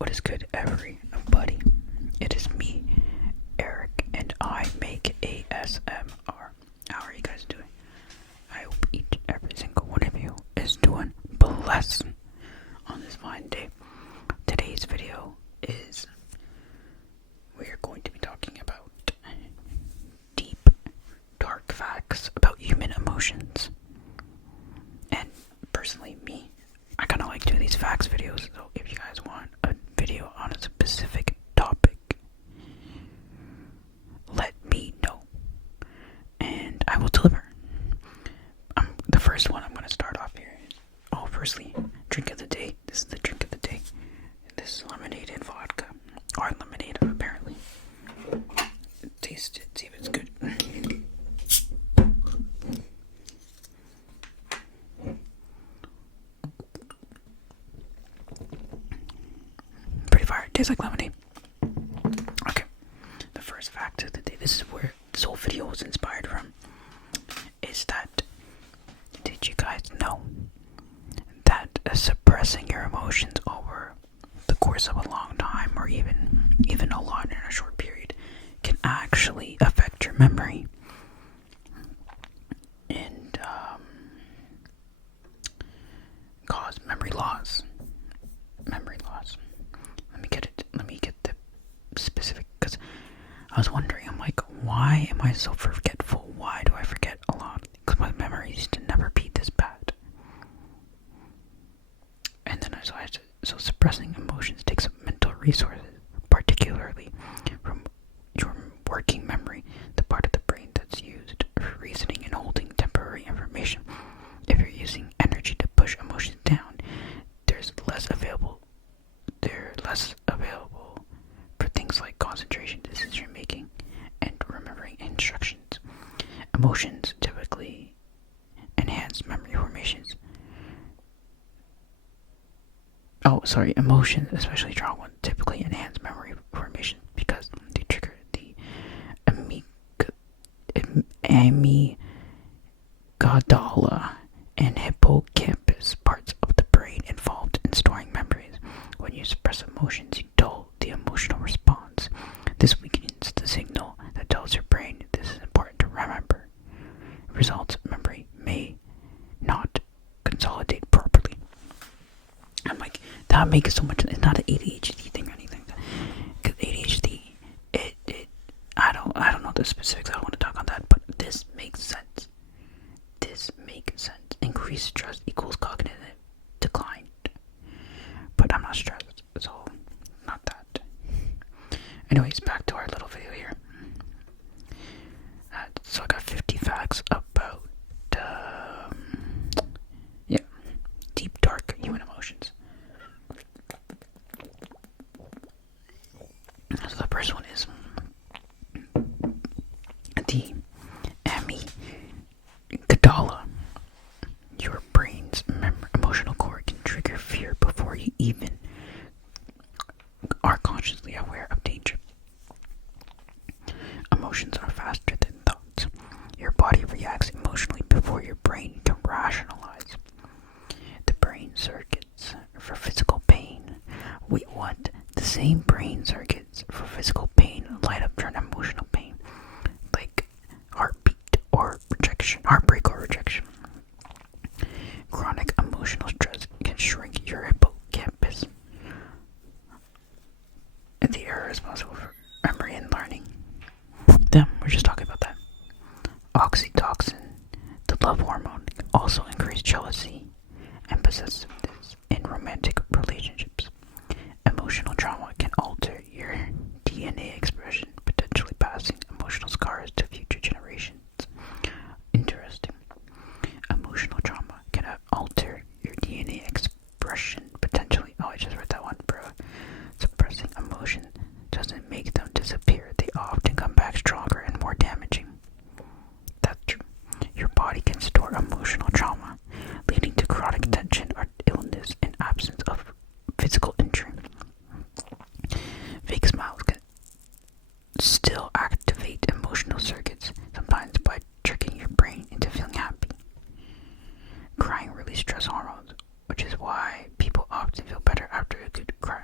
What is good, everybody? It is me, Eric, and I make ASMR. How are you guys doing? I hope each and every single one of you is doing blessed on this fine day. Today's video is we are going to be talking about deep, dark facts about human emotions. And personally, I kind of like doing these facts videos, so if you guys want a video on a specific topic, let me know, and I will deliver. The first one I'm going to start off here. Firstly, drink of the day. This is the drink of the day. This is lemonade and vodka. Or lemonade, apparently. Taste it, see if it's good. Pretty fire. It tastes like lemonade. Okay. The first fact of the day, this is where this whole video was inspired from, is that, did you guys know that suppressing your emotions over the course of a long time, or even a lot in a short period, can actually affect your memory and cause memory loss? Let me get the specific, because I was wondering, I'm like, why am I so forgetful? Why do I forget a lot? Because my memory used to never be this bad. And then so suppressing emotions takes up mental resources, particularly from your working memory, the part of the brain that's used for reasoning and holding temporary information. If you're using energy to push emotions down, they're less available for things like concentration, decision making, and remembering instructions. Emotions typically enhance memory formations. Emotions, especially strong ones, typically enhance memory formation because they trigger the amygdala and hippocampus parts of the brain involved in storing memories. When you suppress emotions, you dull the emotional response. This weakens the signal that tells your brain this is important to remember. Results, memory may not consolidate properly. I'm like, that makes so much. It's not an ADHD thing or anything. Because ADHD, I don't know the specifics. I don't want to talk on that, but this makes sense. Increased stress equals cognitive decline. But I'm not stressed, so not that. Anyways, back to our little video here. So I got 50 facts about deep, dark human emotions. So the first one is the amygdala. Your brain's emotional core can trigger fear before you even are consciously aware of danger. Emotions are faster than thoughts. Your body reacts emotionally before your brain can rationalize. The brain circuits for physical pain. The same brain circuits for physical pain light up during emotional pain, like heartbreak or rejection. Chronic emotional stress can shrink your hippocampus, the area responsible for memory and learning. We're just talking about that. Oxytocin, the love hormone, also increase jealousy and possessiveness in romantic relationships. Emotional trauma can alter your DNA expression, potentially passing emotional scars to future generations. Interesting. Emotional trauma can alter your DNA expression, potentially. I just read that one, bro. Suppressing emotion doesn't make them disappear. They often come back stronger and more damaging. That's true. Your body can store emotional trauma, leading to chronic tension or illness in absence of physical injury. Fake smiles can still activate emotional circuits, sometimes by tricking your brain into feeling happy. Crying releases stress hormones, which is why people often feel better after a good cry.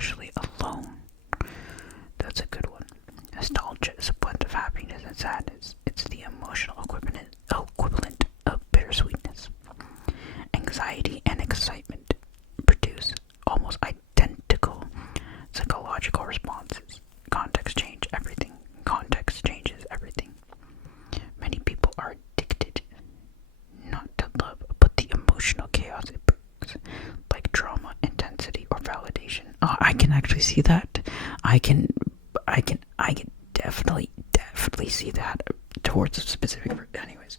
actually alone. That's a good one. Nostalgia is a blend of happiness and sadness. It's the emotional equivalent of bittersweetness. Anxiety and excitement produce almost identical psychological responses. Context changes everything. Many people are addicted not to love, but the emotional chaos it brings, like drama, intensity, or validation. Oh, I can actually see that. I can definitely see that towards a specific. Anyways,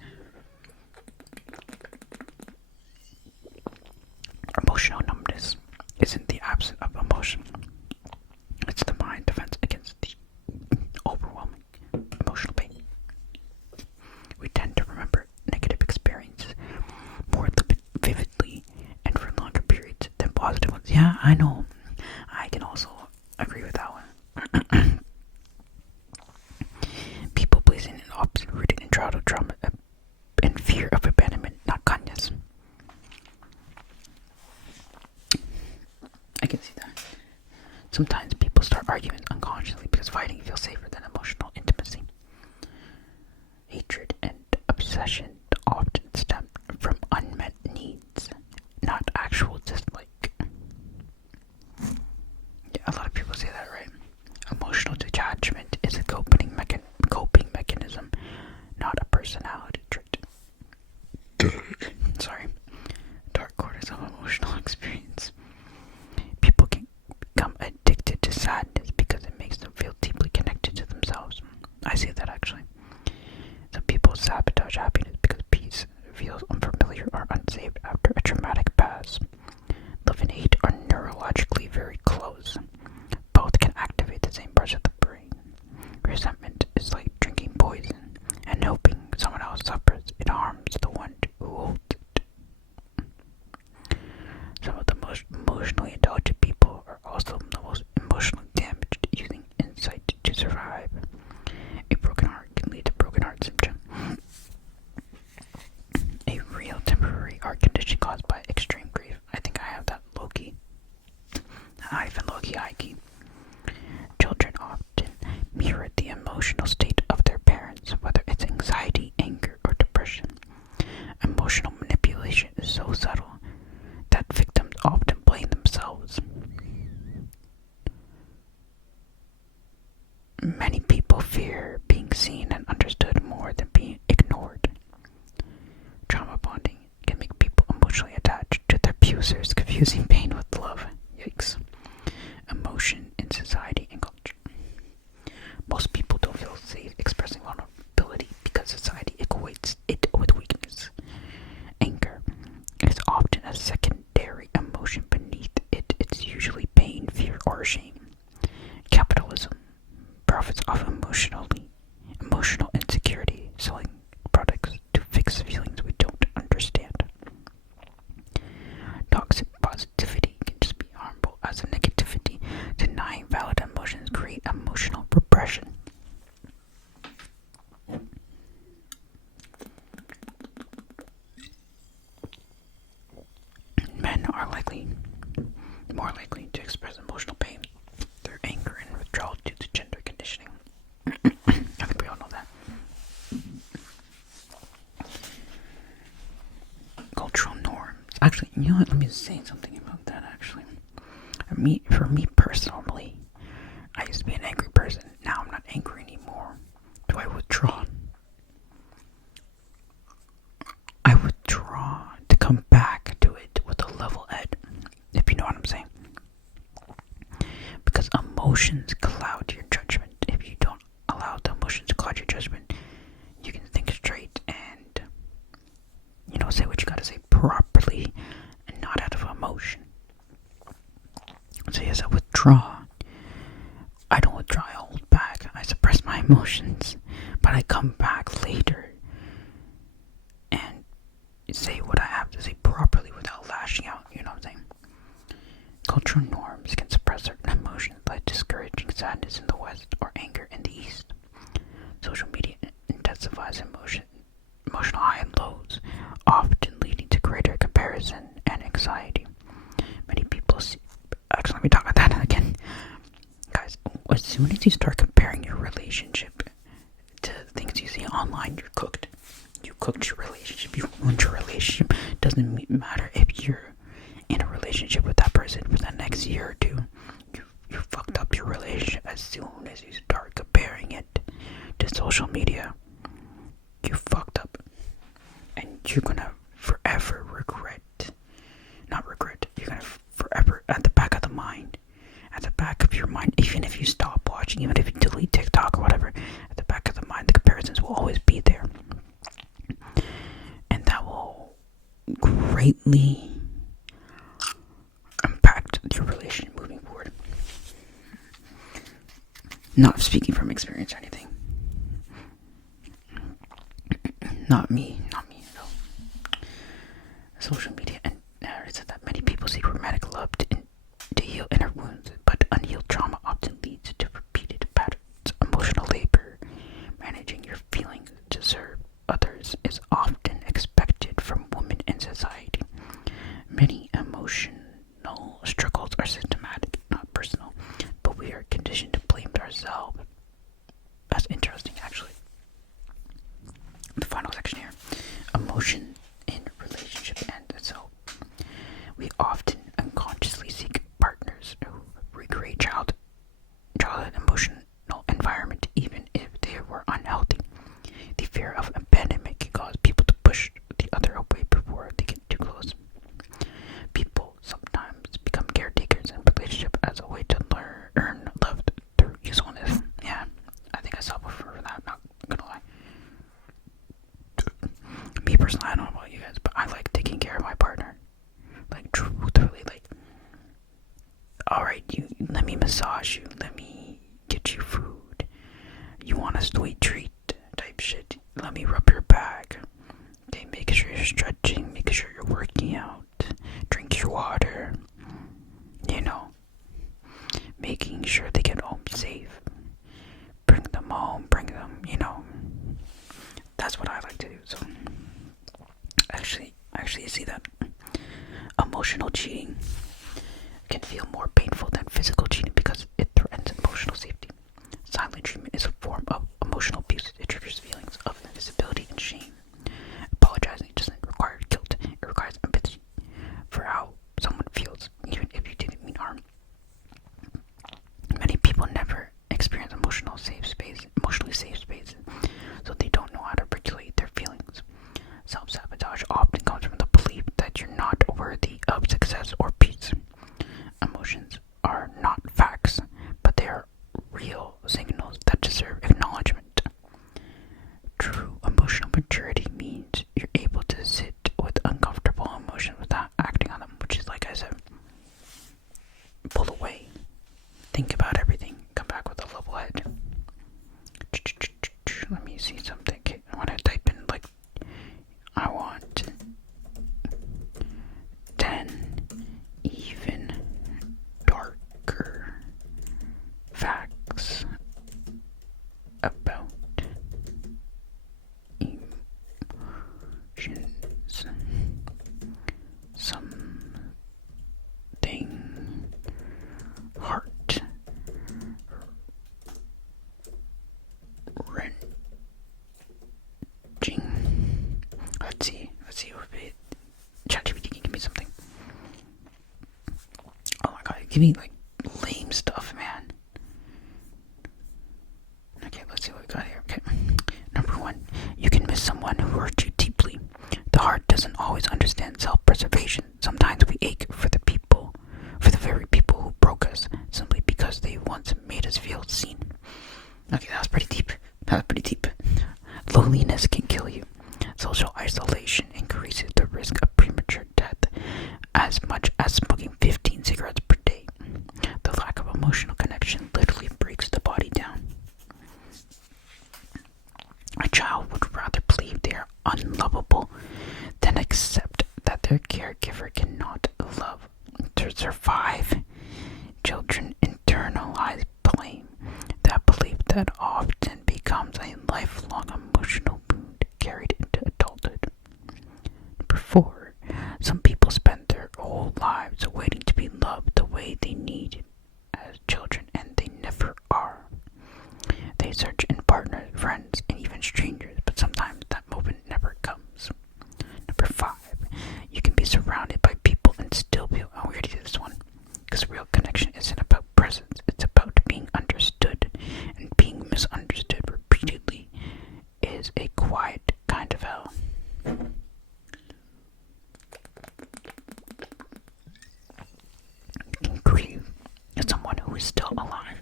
emotional numbness isn't the absence of emotion. It's the mind defense against the overwhelming emotional pain. We tend to remember negative experiences more vividly and for longer periods than positive ones. Yeah, I know. I can also agree with that one. People pleasing and often rooted in childhood trauma and fear of abandonment, not kindness. I can see that. Sometimes people start arguing unconsciously because fighting feels safer than emotional intimacy. Hatred and obsession often stem from unmet needs, not actual dislike. Yeah, a lot of people say that, right? Emotional detachment is a coping mechanism, not a personality trait. Sorry. Dark corners of emotional experience. People can become addicted to sadness because it makes them feel deeply connected to themselves. I see that actually. Some people sabotage happiness because peace feels unfamiliar or unsafe after a traumatic past. Love and hate are neurologically very close. Both can activate the same parts of the brain. Resentment is like drinking poison and hoping someone else suffers. It harms the one who holds it. Some of the most emotionally intelligent people are also the most emotionally damaged, using insight to survive. A broken heart can lead to broken heart syndrome, a real temporary heart condition caused by extreme grief. I think I have that low-key. Not even low-key, high-key. Children often mirror the emotional state of their parents, whether it's anxiety, anger, or depression. Emotional manipulation is so subtle that victims often blame themselves. Many people fear being seen and understood more than being ignored. Trauma bonding can make people emotionally attached to their abusers, confusing pain with love. Yikes. Emotion in society and culture. Most people don't feel safe expressing vulnerability because society equates it with weakness. Anger is often a secondary emotion beneath it. It's usually pain, fear, or shame. Capitalism profits off emotional insecurity, selling products to fix feelings we don't understand. Toxic positivity can just be harmful as a negativity. Denying valid emotions create emotional repression. Men are more likely to express emotional pain through anger and withdrawal due to gender conditioning. I think we all know that. Cultural norms. Actually, you know what? Let me say something about that, actually. For me personally, I used to be an angry person. Now I'm not angry anymore. Do I withdraw? I withdraw to come back to it with a level head, if you know what I'm saying. Because emotions cloud your judgment. If you don't allow the emotions to cloud your judgment, you can think straight and, say what you gotta say properly and not out of emotion. So yes, I withdraw. I don't withdraw, I hold back. I suppress my emotions. But I come back later and say what I have to say properly without lashing out, you know what I'm saying? Cultural norms can suppress certain emotions by discouraging sadness in the West or anger in the East. Social media intensifies emotional high and lows, often leading to greater comparison and anxiety. Many people see... Actually, let me talk about that again. as soon as you start comparing your relationship to things you see online, you're cooked. You cooked your relationship. You ruined your relationship. Doesn't matter if you're in a relationship with that person for the next year or two. You fucked up your relationship as soon as you start comparing it to social media. You fucked up. And you're gonna forever you're gonna forever, at the back of your mind, even if you stop watching, even if you delete TikTok or whatever, at the back of the mind, the comparisons will always be there. And that will greatly impact your relationship moving forward. Not speaking from experience or anything. Not me. No. Social media and narratives said that many people seek romantic love to heal inner wounds, but unhealed trauma often leads to repeated patterns. Emotional labor, managing your feelings to serve others, is often expected from women in society. Many emotional struggles are systematic, not personal, but we are conditioned to blame ourselves. That's interesting, actually. The final section here: emotion in relationship and self. We often unconsciously seek partners who recreate childhood emotional environment, even if they were unhealthy. The fear of abandonment can cause people to push the other away before they get too close. People sometimes become caretakers in relationship as a way to earn love through usefulness. Yeah, I think I saw before that, not gonna lie. Me personally, I don't know about you guys, but I like taking care of my partner. Like, truthfully, like, alright, let me massage you, let me get you food. You want a sweet treat type shit. Let me rub your back. Okay, make sure you're stretching, make sure you're working out, drink your water, making sure they get home safe. Bring them home, that's what I like to do. So actually you see that emotional cheating can feel more painful than physical cheating because it threatens emotional safety. Silent treatment is a form of emotional abuse. It triggers feelings of invisibility and shame. Apologizing doesn't require guilt. It requires empathy for how someone feels, even if you didn't mean harm. Many people never experience emotionally safe spaces, so they don't know how to regulate their feelings. Self-sabotage often comes from the belief that you're not worthy of success or peace. Emotions are not facts, but they are real signals that deserve acknowledgement. True emotional maturity means you're able to sit with uncomfortable emotions without acting on them, which is, like I said, pull away, think about everything, come back with a level head. Let me see something. Okay, I want to type in, like, I want 10 even darker facts about emotions. Something heart wrenching. Let's see if ChatGPT can give me something. Oh my god, give me like lame stuff, man. Okay, let's see what we got here. Okay. Number 1, you can miss someone who hurt you deeply. The heart doesn't always understand self-preservation. Sometimes we ache for the very people who broke us, simply because they once made us feel seen. Okay, that was pretty deep. Loneliness can kill you. Social isolation increases the risk of premature death as much as smoking 15 cigarettes per day. The lack of emotional connection literally breaks the body down. A child would rather believe they are unlovable than accept that their caregiver cannot love. To survive, children internalize blame. That belief that often becomes a lifelong emotional wound carried into adulthood. Number 4, some people spend their whole lives waiting to be loved the way they need as children, and they never are. may search in partners, friends, and even strangers, but sometimes that moment never comes. Number 5, you can be surrounded by people and still feel, oh, we already did this one, because real connection isn't about presence, it's about being understood, and being misunderstood repeatedly is a quiet kind of hell. You can grieve as someone who is still alive,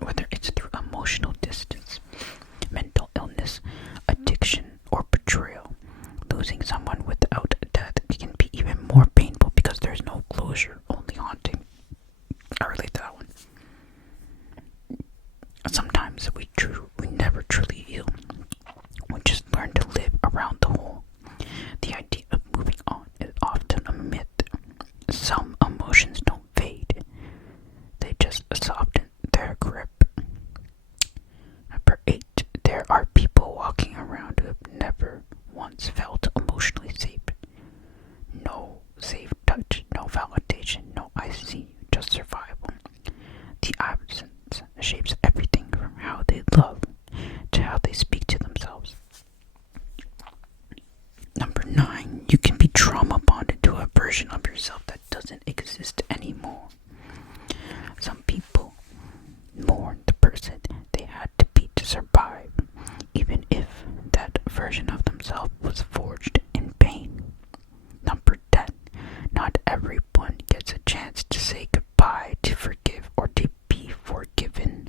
whether it's through emotional distance, mental illness, addiction, or betrayal. Losing someone without death can be even more painful because there's no closure, only haunting. I relate to that one. Sometimes we never truly heal. We just learn to live around the hole. The idea of moving on is often a myth. Some emotions don't fade. They just soften their grip. Number 8, there are people walking around who have never once felt emotionally safe. No safe touch, no validation, no I see you, just survival. The absence shapes everything from how they love to how they speak to themselves. Number 9, you can be trauma bonded to a version of yourself that doesn't exist anymore. Some people mourn the person they had to be to survive, even if that version of themselves was forged in pain. Number 10, not everyone gets a chance to say goodbye, to forgive, or to be forgiven.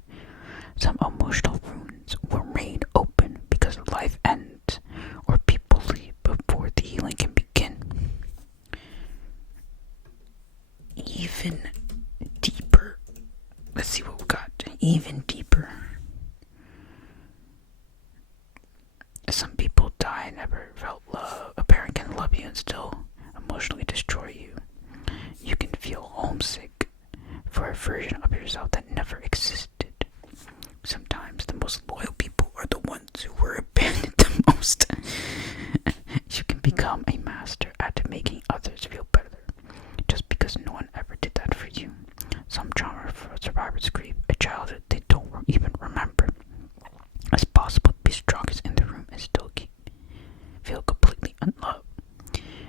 Some emotional wounds will remain open because life ends or people leave before the healing can begin. Even deeper. Let's see what we got. Even deeper. Some people die and never felt love. A parent can love you and still emotionally destroy you. You can feel homesick for a version of yourself that never existed. Sometimes the most loyal people are the ones who were abandoned the most. You can become a master at making others feel better just because no one ever did that for you. Some trauma for survivors grieve a childhood they don't even remember. It's possible to be strongest in the room and still feel completely unloved.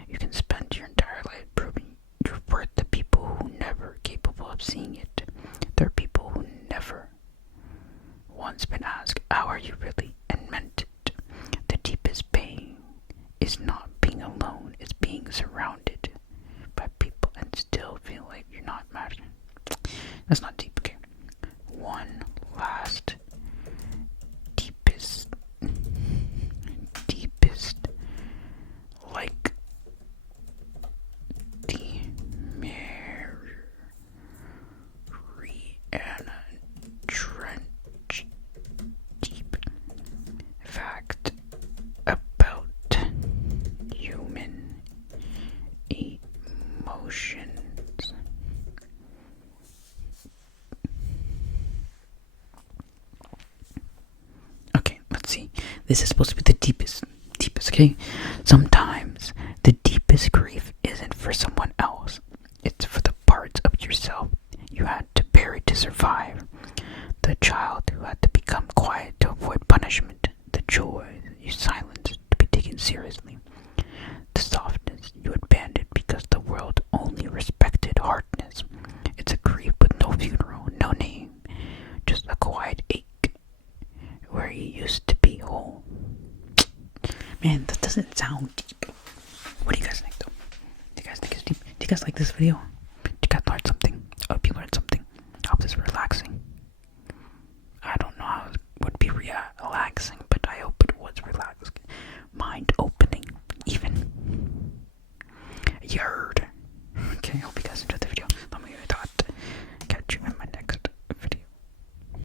You can spend your entire life proving your worth to people who never capable of seeing it. There are people who never once been asked, how are you really? And meant it. The deepest pain is not being alone, it's being surrounded by people and still feel like you're not mattered. That's not deep, okay? One last deepest, like the Mariana Trench deep fact about human emotions. Okay, let's see. This is supposed to be the deepest, okay? Sometimes the deepest grief isn't for someone else. It's for the parts of yourself you had to bury to survive. The child who had to become quiet to avoid punishment. The joy you silenced to be taken seriously. The softness you abandoned because the world only respected hardness. It's a grief with no funeral, no name, just a quiet ache where you used to be whole. Man, that doesn't sound deep. What do you guys think though? Do you guys think it's deep? Do you guys like this video?